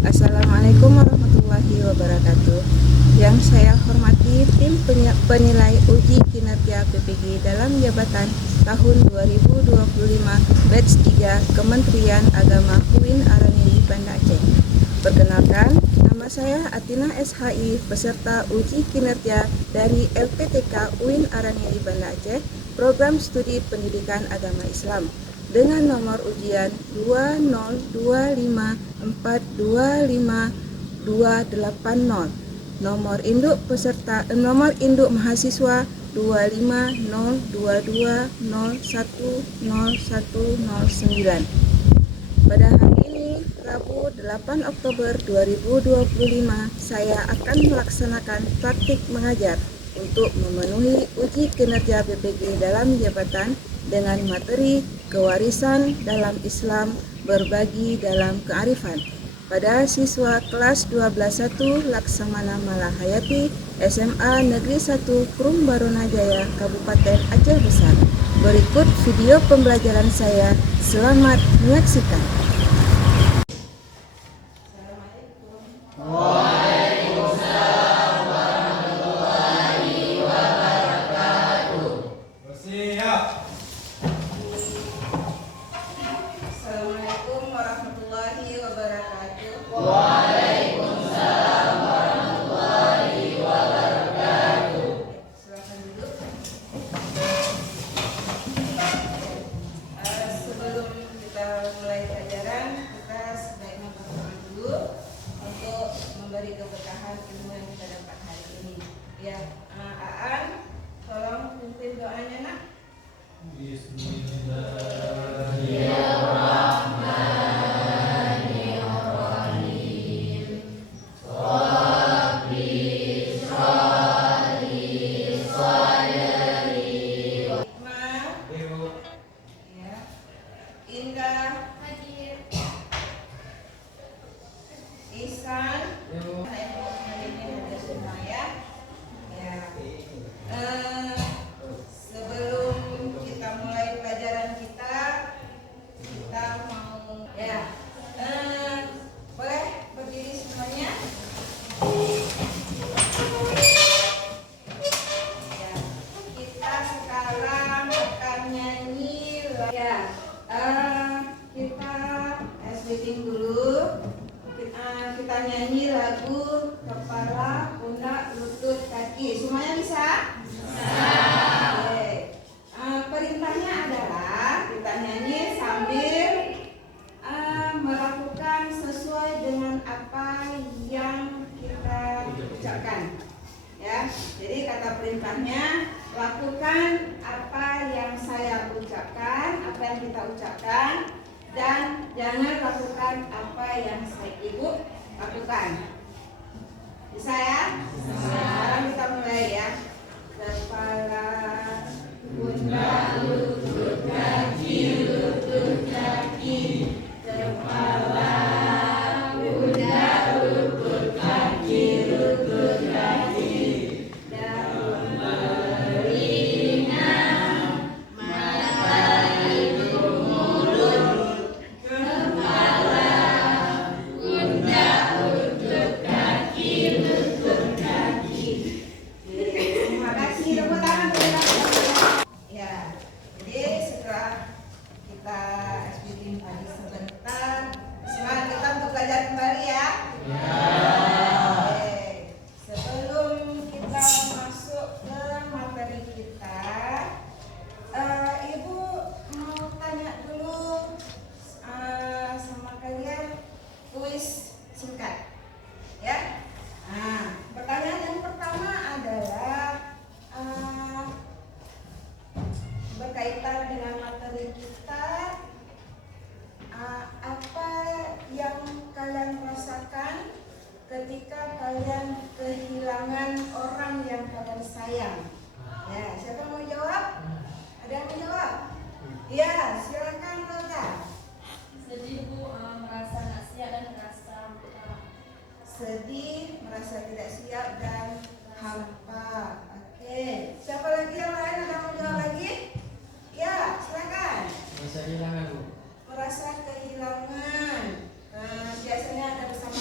Assalamualaikum warahmatullahi wabarakatuh. Yang saya hormati tim penilai uji kinerja PPG dalam jabatan tahun 2025 batch 3 Kementerian Agama UIN Araniri Banda Aceh. Perkenalkan, nama saya Atina SHI, peserta uji kinerja dari LPTK UIN Araniri Banda Aceh, Program Studi Pendidikan Agama Islam, dengan nomor ujian 20254252280. Nomor induk mahasiswa 250220101009. Pada hari ini, Rabu 8 Oktober 2025, saya akan melaksanakan praktik mengajar untuk memenuhi uji kinerja PPG dalam jabatan dengan materi kewarisan dalam Islam, berbagi dalam kearifan pada siswa kelas 12-1 Laksamana Malahayati SMA Negeri 1 Krum Barunajaya Kabupaten Aceh Besar. Berikut video pembelajaran saya. Selamat menyaksikan. Assalamualaikum warahmatullahi wabarakatuh. Waalaikumsalam warahmatullahi wabarakatuh. Silakan duduk. Sebelum kita mulai pelajaran, kita sebaiknya berdoa dulu untuk memberi keberkahan ilmu yang kita dapat hari ini. Ya, Aan, tolong pimpin doanya, Nak. Bismillahirrahmanirrahim. Rabbi shrah li sadri. Hikmah, ya. Indah, Ihsan, ini ada semua ya. Ya. Sebelum kita mulai pelajaran kita mau ya. Boleh berdiri semuanya? Ya. Kita sekarang akan nyanyi ya. Kita switching dulu. Kita nyanyi lagu kepala, pundak, lutut, kaki. Semuanya bisa? Oke. Perintahnya adalah kita nyanyi sambil melakukan sesuai dengan apa yang kita ucapkan. Ya, jadi kata perintahnya, lakukan apa yang saya ucapkan, apa yang kita ucapkan, dan jangan lakukan apa yang ibu lakukan. Bisa ya? Sekarang kita mulai ya. Kepala, pundak, lutut, kaki, lutut, kaki. Kepala, pundak, lutut, kaki, lutut, kaki. Daun telinga, mata, hidung, mulut. Kepala, pundak, lutut, kaki, lutut, kaki. Terima kasih, tepuk tangan. Ya, jadi setelah kita speaking tadi sebentar, semangat kita untuk belajar kembali ya. Oke. Sebelum kita masuk ke materi kita, Ibu mau tanya dulu sama kalian kuis singkat, ya. Nah, pertanyaan yang pertama adalah berkaitan dengan materi kita. Apa yang kalian rasakan ketika kalian kehilangan orang yang kalian sayang? Ya, siapa mau jawab? Ada yang mau jawab? Ya, silakan Roda. Sedih Bu, merasa nggak siap dan merasa Sedih, merasa tidak siap dan hampa. Oke, siapa lagi yang lain? Ada yang mau jawab lagi? Ya, silakan. Merasa kehilangan, Bu. Merasa kehilangan. Biasanya ada bersama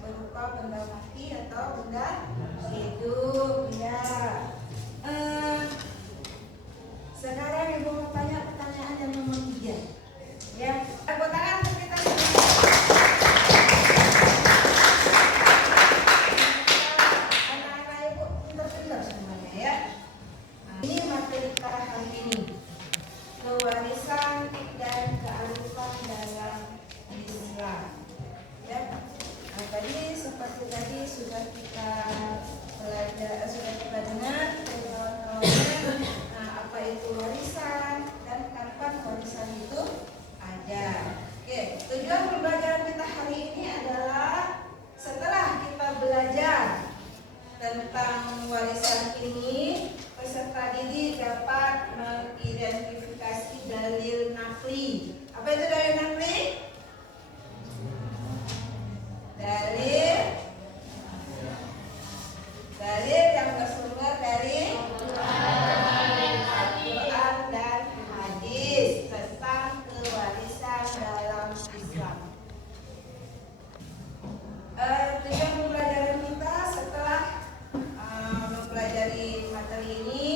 berupa benda mati atau benda hidup. Ya. Sekarang Ibu mau tanya pertanyaan yang nomor 3. Ya, tepuk tangan untuk kita semua. Anak-anak Ibu pintar-pintar semuanya ya. Nah, ini materi kita hari ini. Kewarisan dan kearifan dalam Islam. Ya. Nah, seperti tadi sudah kita belajar, sudah kita dengar dari kawan-kawannya. Nah, apa itu warisan dan kapan warisan itu ada. Oke, tujuan pembelajaran kita hari ini adalah setelah kita belajar tentang warisan ini, peserta didik dapat mengidentifikasi dalil naqli. Apa itu dalil naqli? Dalil yang bersumber dari Al-Quran dan hadis tentang kewarisan dalam Islam. Tujuan pembelajaran kita setelah mempelajari materi ini,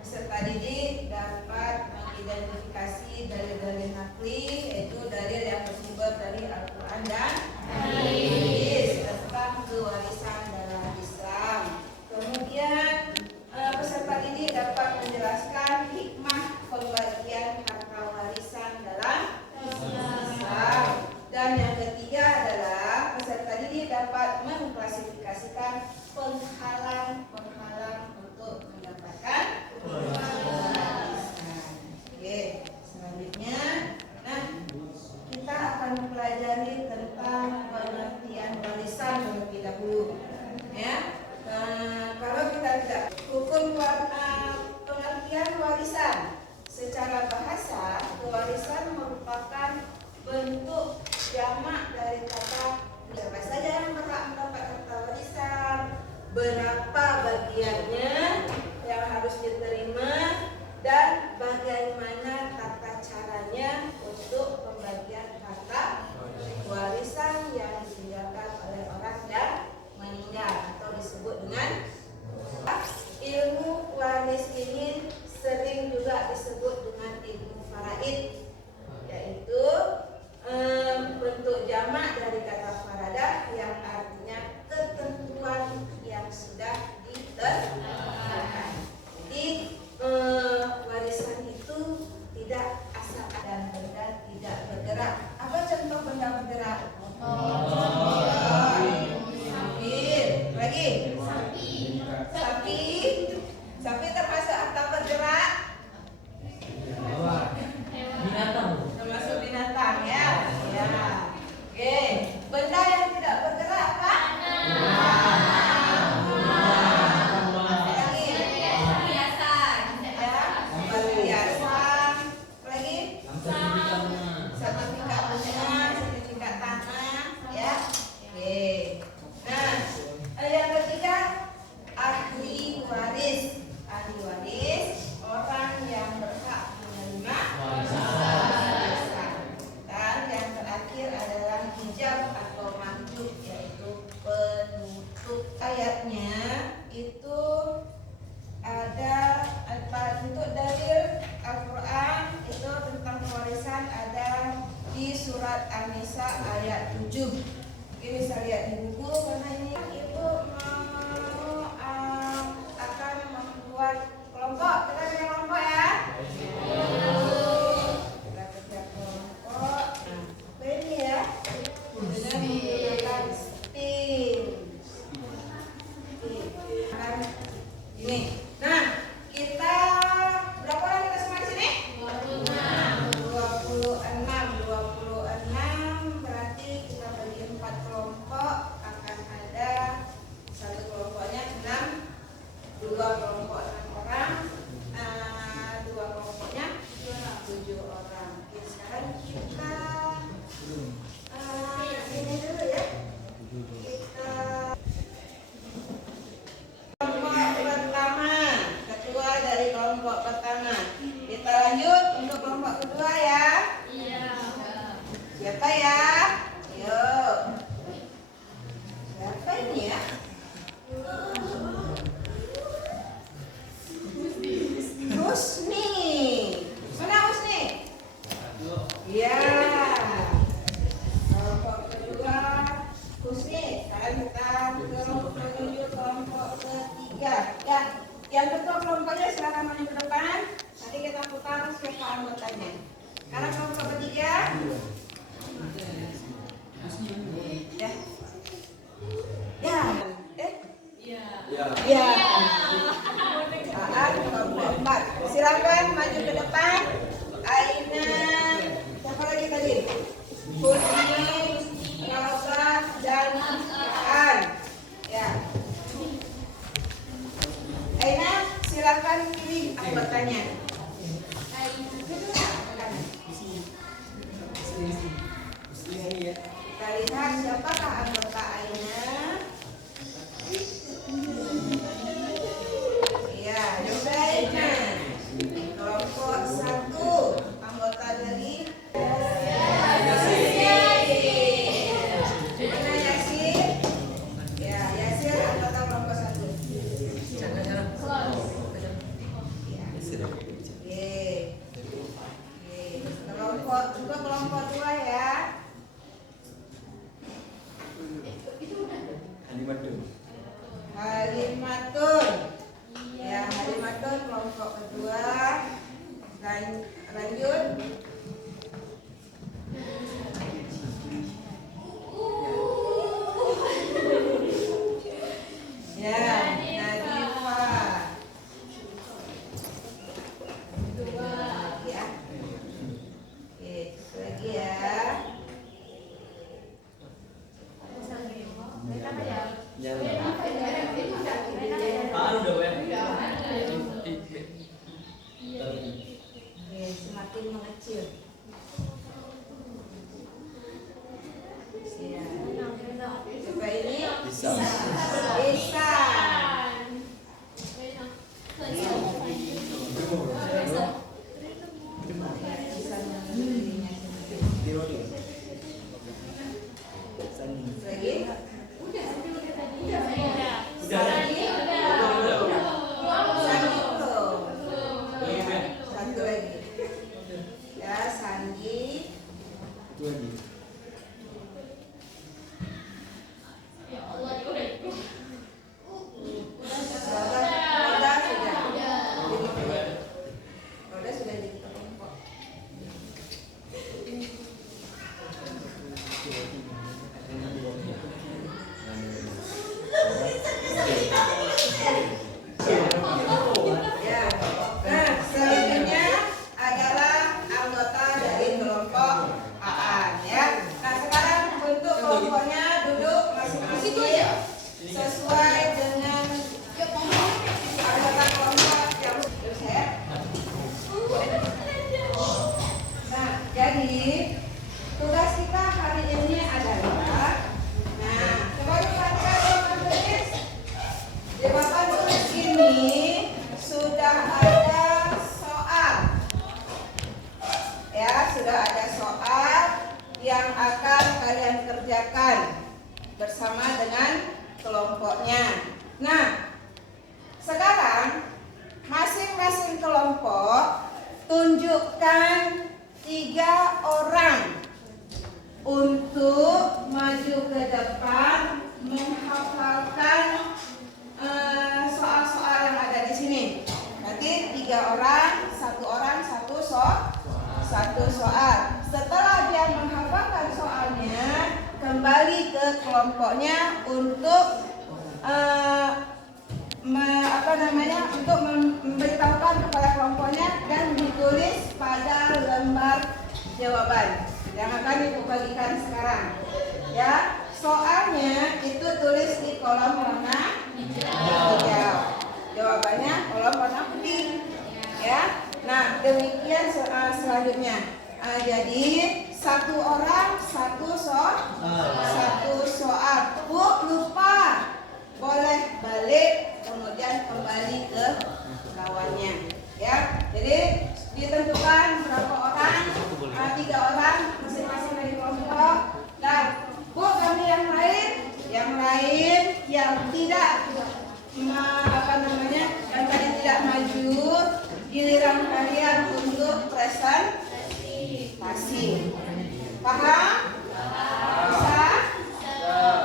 peserta didik dapat mengidentifikasi dalil-dalil naqli, yaitu dalil yang bersumber dari Al-Quran dan hadis tentang kewarisan dalam Islam. Kemudian peserta didik dapat menjelaskan hikmah pembagian harta warisan dalam Islam. Dan yang ketiga adalah peserta didik dapat mengklasifikasikan penghalang-penghalang untuk mendapatkan warisan. Oke, selanjutnya, nah kita akan mempelajari tentang pengertian warisan terlebih dahulu. Ya, kalau kita tidak hukum pengertian warisan secara bahasa, kewarisan merupakan bentuk jamak dari kata siapa saja yang berhak mendapat harta warisan, berapa bagiannya yang harus diterima, dan bagaimana tata caranya untuk pembagian harta warisan yang disediakan oleh orang yang meninggal atau disebut dengan ilmu waris. Ini sering juga disebut dengan ilmu faraid, yaitu bentuk jamak dari kata faradah yang artinya ketentuan yang sudah ditentukan. Jadi warisan itu tidak asal dan benda tidak bergerak. Apa contoh benda bergerak? Lagi? Sapi termasuk harta bergerak? Termasuk binatang ya. Ya. Oke. Benda yang tidak bergerak apa? Lagi? Perhiasan. Ya. Perhiasan. Lagi? Sertifikat bunga, sertifikat tanah. Ya. Oke. Nah, yang ketiga, ahli waris. Ahli waris, orang yang berhak menerima warisan. Dan yang terakhir adalah hijab atau makhluk, yaitu penutup. Ayatnya itu ada untuk dalil Al-Quran itu tentang warisan ada di surat An-Nisa ayat 7. Oke, bisa lihat di buku karena ini itu akan membuat kelompok. Kita punya kelompok ya. Kita kerja kelompok. Nah, apa ini ya? Dengan menggunakan STEAM. Ini. Nah, kita berapa orang kita semua di sini? 26 berarti kita bagi 4 kelompok, akan ada Dan menuju kelompok ketiga. Ya, yang ketua kelompoknya silakan maju ke depan. Nanti kita putar siapa anggotanya. Karena kelompok ketiga. Ya. Ya. Ya. Kelompok 4. Silakan maju ke depan. Aina, siapa lagi tadi? Husni, Rosa, dan An. Ya. Aina, silakan pilih anggotanya. Kita lihat siapakah anggota Aina. Ya, Yoga Aina. Kelompok 1, anggota dari Mana Yasin? Ya, Yasin anggota kelompok 1. Kelompok 2 ya. Halimatun. Ya, Halimatun kelompok kedua. Dan lanjut. Ya, Nadifa. Ya. Oke, lagi ya. Semakin mengecil. Ya. Coba ini Isa. Lagi? Satu lagi. Ya, Sandi. Roda sudah di kelompok. Ya. Nah, selanjutnya adalah anggota dari kelompok Aan ya. Nah, sekarang bentuk kelompoknya duduk masing-masing sesuai dengan anggota kelompok yang saya. Nah, jadi tugas kita hari ini adalah, nah, coba dibaca jawaban tulis. Jawaban tulis ini sudah ada soal. Ya, sudah ada soal yang akan kalian kerjakan bersama dengan kelompoknya. Nah, sekarang masing-masing kelompok tunjukkan 3 orang untuk maju ke depan menghafalkan soal-soal yang ada di sini. Nanti 3 orang, 1 orang, satu soal. Setelah dia menghafalkan soalnya, kembali ke kelompoknya untuk untuk memberitahukan kepada kelompoknya dan ditulis pada lembar jawaban yang akan ibu bagikan sekarang. Ya, soalnya itu tulis di kolom warna hijau. Jawabannya kolom warna putih. Ya. Nah, demikian selanjutnya. Jadi 1 orang 1 soal. Bu, lupa. Boleh balik kemudian kembali ke kawannya. Ya. Jadi ditentukan berapa orang? 3 orang masing-masing dari kelompok. Dan Bu, kami yang lain yang tidak yang tadi tidak maju, giliran kalian untuk presentasi. Paham? Bisa?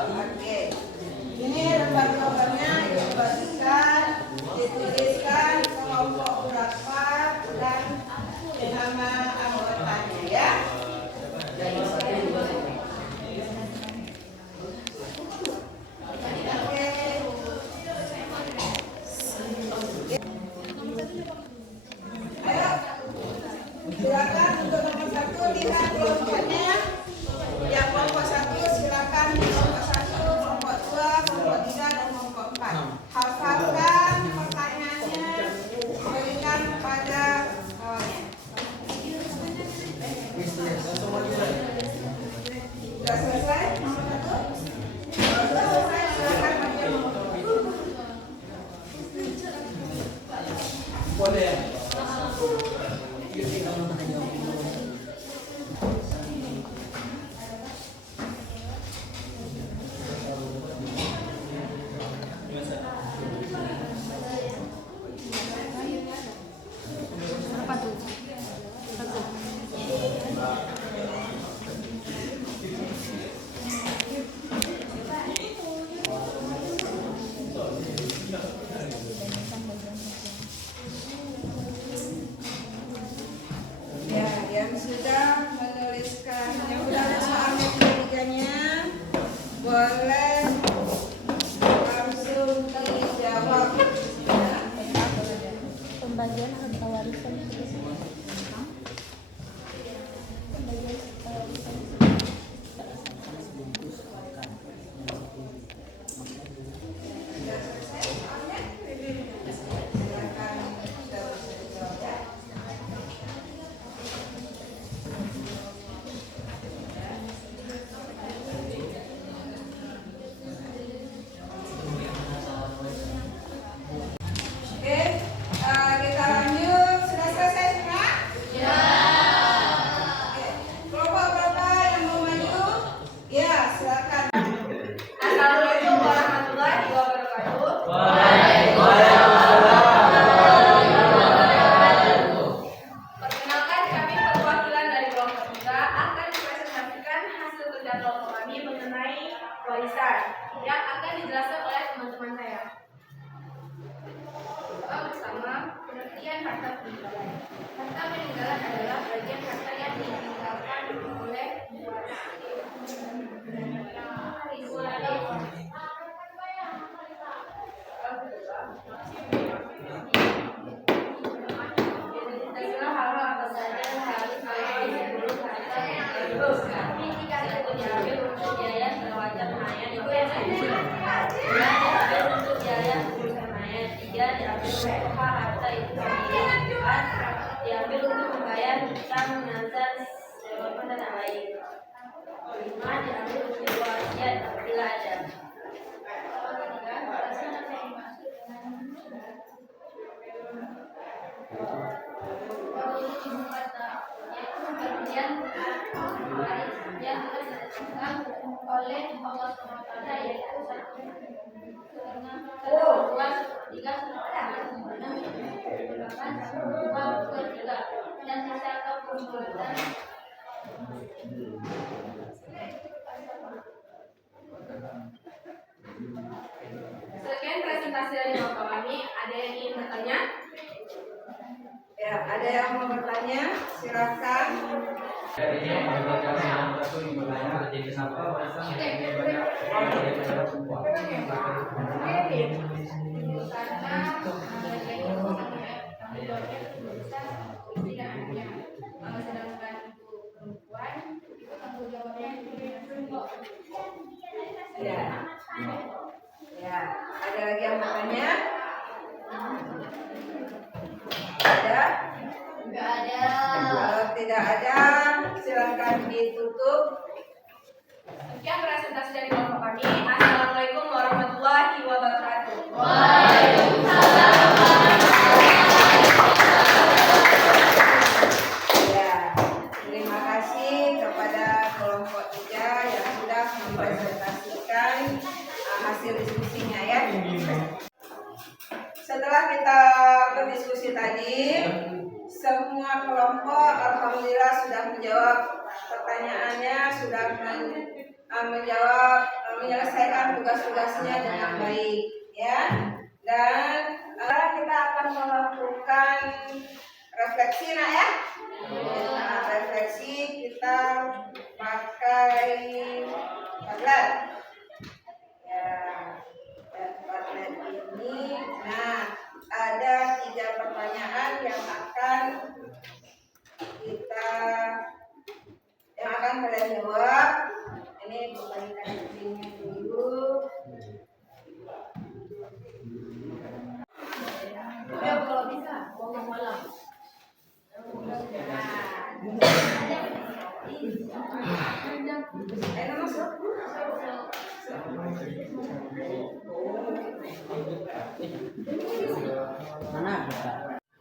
Oke. yang akan dijelaskan oleh teman-teman saya. Doa bersama pengertian harta peninggalan. Harta peninggalan adalah bagian harta yang ditinggalkan oleh Itulah hal-hal apa saja yang harus dilakukan sebelum harta yang diteruskan. Satu, diambil untuk biaya segala macam mayat itu yang dua, diambil untuk biaya urusan mayat. Tiga, diambil untuk harta itu sendiri. Empat, diambil untuk membayar hutang, mengantar, sewa dan lain. Lima, diambil untuk wasiat apabila ada. Yang ditetapkan oleh Allah SWT yaitu satu dua tiga enam delapan dua tiga dan sisa atau perbuatan. Sekian presentasi dari Bapak kami. Ada yang ingin bertanya? Ya, ada yang mau bertanya? Silakan. Ya. Ya, ada lagi yang bertanya? Ada? Enggak ada. Kalau tidak ada, silakan ditutup. Sekian presentasi dari Bapak kami. Assalamualaikum warahmatullahi wabarakatuh. Ya, terima kasih kepada kelompok 3 yang sudah mempresentasikan hasil diskusinya ya. Setelah kita berdiskusi tadi, semua kelompok alhamdulillah sudah menjawab pertanyaannya, sudah menyelesaikan tugas-tugasnya dengan baik ya. Dan kita akan melakukan refleksi ya. Nah, refleksi kita pakai Padlet. Ya, dan Padlet ini, nah ada 3 pertanyaan yang akan kalian jawab. Ini kembalikan screen-nya dulu. Ya kalau bisa, ngomong malam. Ayo masuk.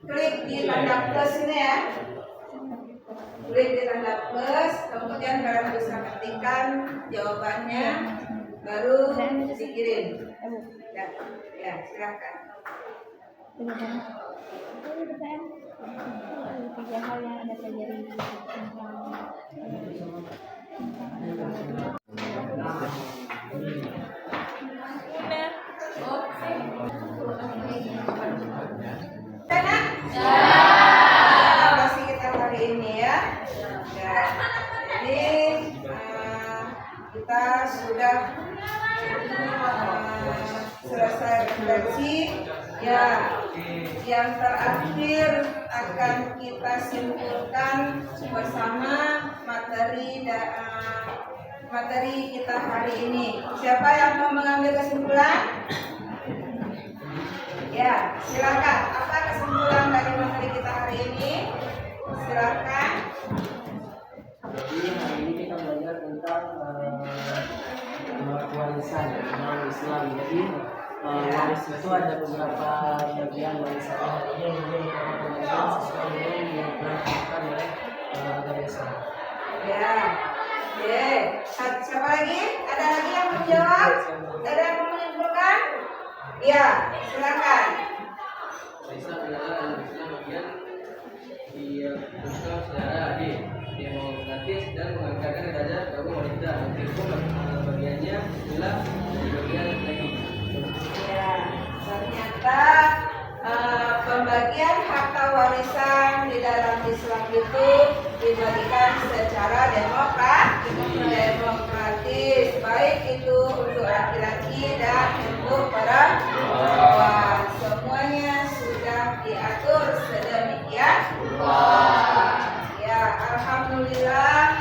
Klik di tanda plus ini ya. Klik di tanda plus, kemudian kalian bisa ketikkan jawabannya, baru dikirim. Ya, silakan. Tiga hal yang ada terjadi di Masih kita hari ini ya. Jadi kita sudah selesai refleksi ya. Yang terakhir akan kita simpulkan bersama materi kita hari ini. Siapa yang mau mengambil kesimpulan? Ya, silakan. Apa kesimpulan dari materi kita hari ini? Silakan. Jadi hari ini kita belajar tentang warisan Islam. Jadi waris itu ada beberapa bagian warisannya. Hari ini beberapa pembagian sesuai dengan yang telah dilakukan oleh agama Islam. Ya, oke. Siapa lagi? Ada lagi yang mau menjawab? Ada yang mau menyimpulkan? Ya, silakan. Warisan adalah bagian dilakukan secara adil, demokratis dan mengangkatkan derajat kaum wanita. Itu bagiannya selanjutnya adalah bagian lagi. Ya, ternyata pembagian harta warisan di dalam Islam itu dibagikan secara demokratis, baik itu untuk laki-laki dan untuk perempuan. Semuanya sudah diatur sedemikian. Ya, alhamdulillah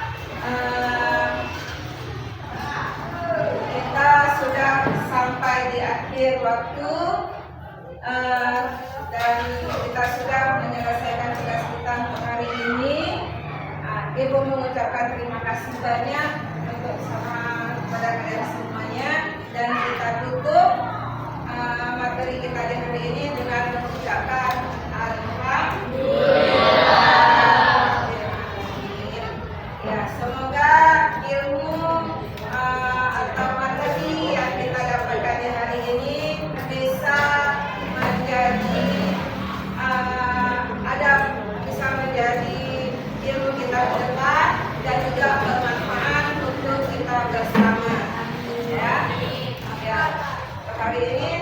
kita sudah sampai di akhir waktu. Dan kita sudah menyelesaikan tugas kita untuk hari ini. Ibu mengucapkan terima kasih banyak untuk sama kepada kalian semuanya, dan kita tutup materi kita di hari ini dengan mengucapkan alhamdulillah. Ya, semoga ilmu atau materi yang kita dapatkan di hari ini bisa menjadi bisa menjadi ilmu kita ke depan dan juga bermanfaat untuk kita bersama. Ya, hari ini